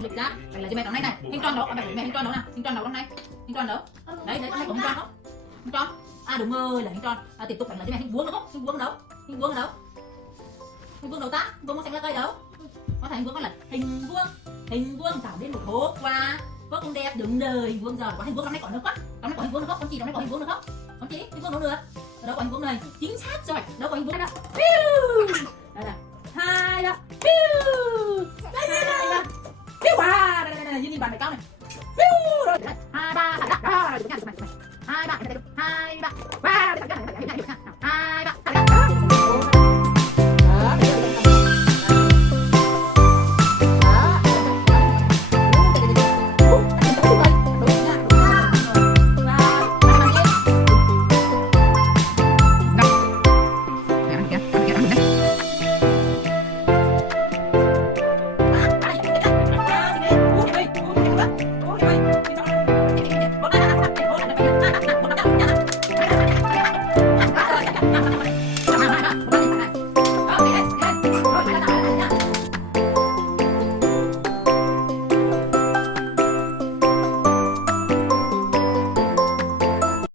Lịch ra, phải là cho mẹ tao này này, hình tròn đâu, mẹ hình tròn đâu nè, hình tròn đâu trong này, hình tròn đâu, đấy đấy, này có hình tròn không? Hình tròn, à đúng rồi là hình tròn, tiếp tục phải là cho mẹ hình vuông đúng không? Hình vuông đâu? Hình vuông đâu? Hình vuông đâu ta? Vuông màu xanh lá cây đâu? Có thể hình vuông là hình vuông tạo nên một hố qua, vô cùng đẹp đứng đời hình vuông giờ, có hình vuông năm nay còn nữa quá, năm nay có hình vuông được không? Con chị năm nay có hình vuông được không? Con chị hình vuông đâu được? Đâu có hình vuông này, chính xác rồi, đâu có hình vuông đâu? Đây là hai đó, đây nhìn bàn này cao này, rồi hai ba, hai ba, ba,